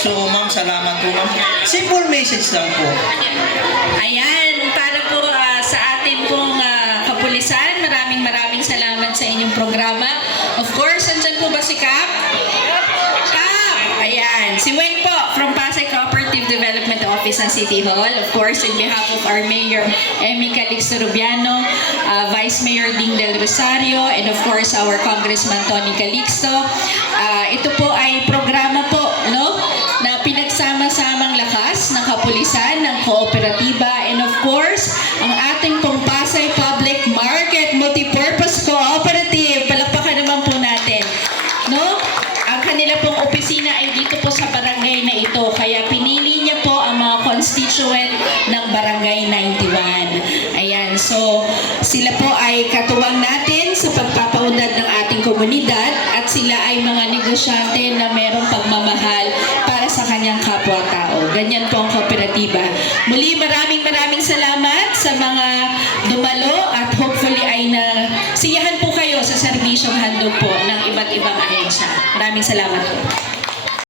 So, ma'am, salamat po, ma'am. Simple message lang po. Ayan, para po sa atin pong kapulisan, maraming salamat sa inyong programa. Of course, andyan po ba si Kap? Kap! Ayan, si Weng po from Pasay Cooperative Development Office ng City Hall. Of course, in behalf of our Mayor Emmy Calixto Rubiano, Vice Mayor Ding Del Rosario, and of course, our Congressman Tony Calixto. Ito po ay programa po, no? Na pinagsama-samang lakas ng kapulisan, ng kooperatiba, and of course, ang ating pong Pasay Public Market Multipurpose Cooperative. Palakpakan naman po natin. No? Ang kanila pong opisina ay dito po sa barangay na ito. Kaya pinili niya po ang mga constituent ng Barangay 91. Ayan. So, sila po ay katuwang natin sa pagpapaunlad ng ating komunidad at sila ay mga negosyante na merong pagmamahal para sa kanyang kapwa-tao. Ganyan po ang kooperatiba. Muli, maraming salamat sa mga dumalo at hopefully ay siyahan po kayo sa serbisyong handog po ng iba't ibang ahensya. Maraming salamat po.